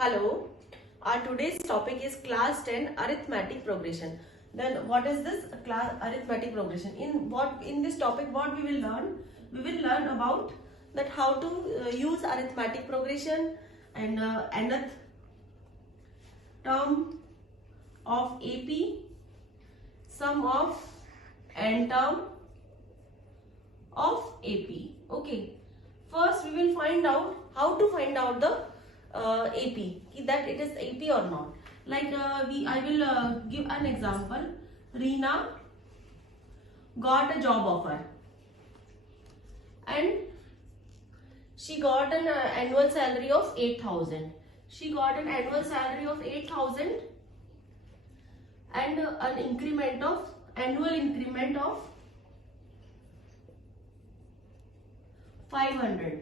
Hello, our today's topic is class 10 arithmetic progression. Then what is this class arithmetic progression? In this topic what we will learn? We will learn about that how to use arithmetic progression and nth term of AP, sum of n term of AP. Okay. First we will find out how to find out the AP, that it is AP or not. Like I will give an example. Reena got a job offer and she got an annual salary of 8,000. She got an annual salary of 8,000 and an annual increment of 500.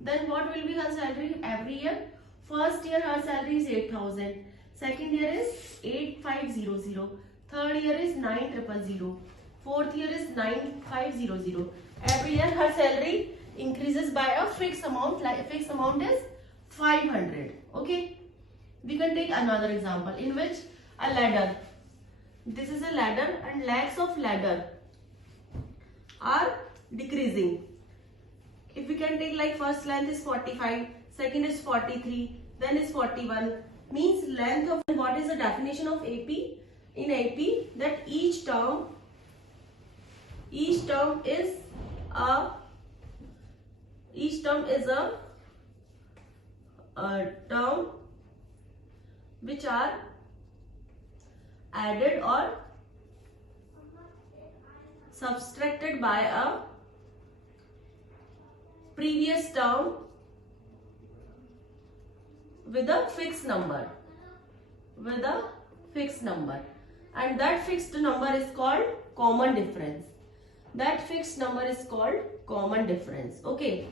Then what will be her salary every year? First year her salary is 8,000. Second year is 8,500. Third year is 9,000. Fourth year is 9,500. Every year her salary increases by a fixed amount. Like fixed amount is 500. Okay. We can take another example in which a ladder. This is a ladder and legs of ladder are decreasing. If we can take like first length is 45, second is 43, then is 41. Means length of, what is the definition of AP? In AP, that each term is a term which are added or subtracted by a previous term with a fixed number, and that fixed number is called common difference. Okay.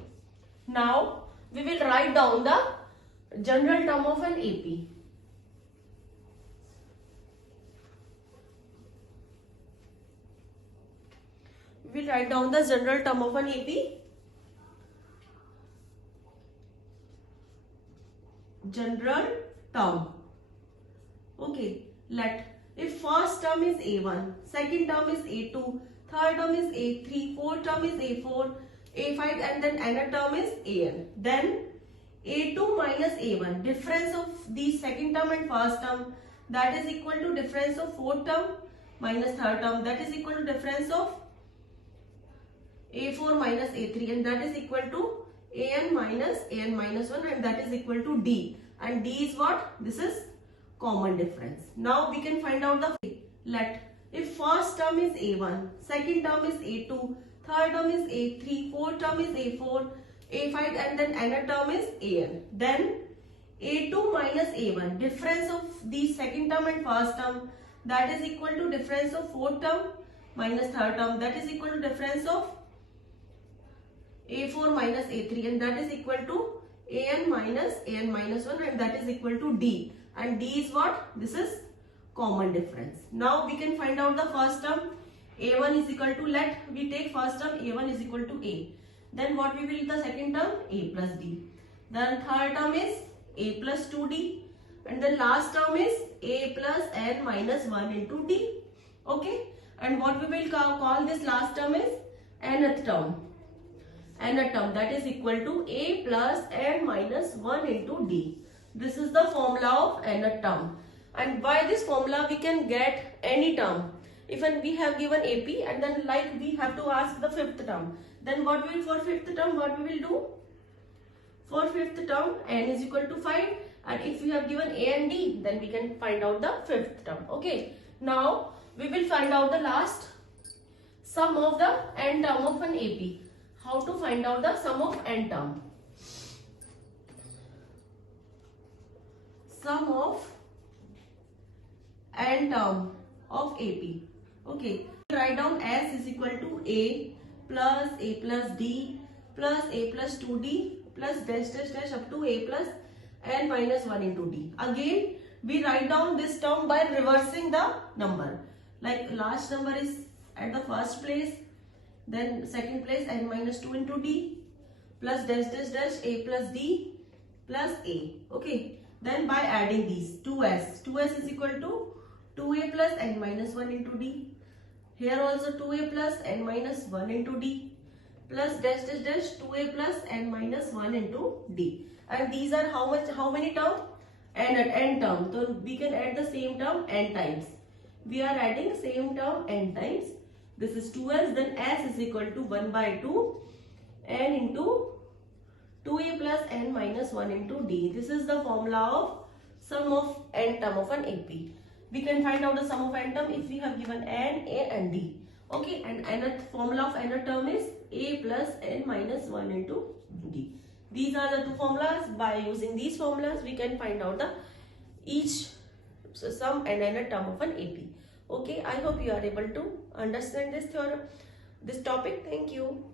Now we will write down the general term of an AP. We will write down the general term of an AP. General term. Okay, if first term is A1, second term is A2, third term is A3, fourth term is A4, A5, and then another term is AN. Then A2 minus A1, difference of the second term and first term, that is equal to difference of fourth term minus third term, that is equal to difference of A4 minus A3, and that is equal to an minus 1, and that is equal to D, and D is what? This is common difference. Now we can find out the if first term is A1, second term is A2, third term is A3, fourth term is A4, A5, and then another term is AN. Then A2 minus A1, difference of the second term and first term, that is equal to difference of fourth term minus third term, that is equal to difference of A4 minus A3, and that is equal to an minus 1, and that is equal to D, and D is what? This is common difference. Now we can find out the first term. A1 is equal to, we take first term A1 is equal to A. Then what we will the second term? A plus D. Then third term is A plus 2D, and the last term is A plus n minus 1 into D. Okay, and what we will call this last term is nth term. Nth term, that is equal to A plus n minus 1 into D. This is the formula of nth term. And by this formula we can get any term. Even we have given AP and then we have to ask the fifth term. Then what we will for fifth term, what we will do? For fifth term, n is equal to 5. And if we have given A and D, then we can find out the fifth term. Okay. Now we will find out the last sum of the n term of an AP. How to find out the sum of n term? Sum of n term of AP. Okay. Write down S is equal to A plus D plus A plus 2D plus dash dash dash up to A plus n minus 1 into D. Again, we write down this term by reversing the number. Like last number is at the first place, then second place n minus 2 into D plus dash dash dash A plus D plus A. Okay. Then by adding these 2s is equal to 2a plus n minus 1 into d. Here also 2a plus n minus 1 into d plus dash dash dash 2a plus n minus 1 into d. And these are how many terms? N term. So we can add the same term n times. We are adding same term n times. This is 2s, then s is equal to 1 by 2 n into 2a plus n minus 1 into d. This is the formula of sum of n term of an AP. We can find out the sum of n term if we have given n, a and d. Okay, and nth formula of nth term is a plus n minus 1 into d. These are the two formulas. By using these formulas, we can find out the each sum and nth term of an AP. Okay, I hope you are able to understand this theorem, this topic. Thank you.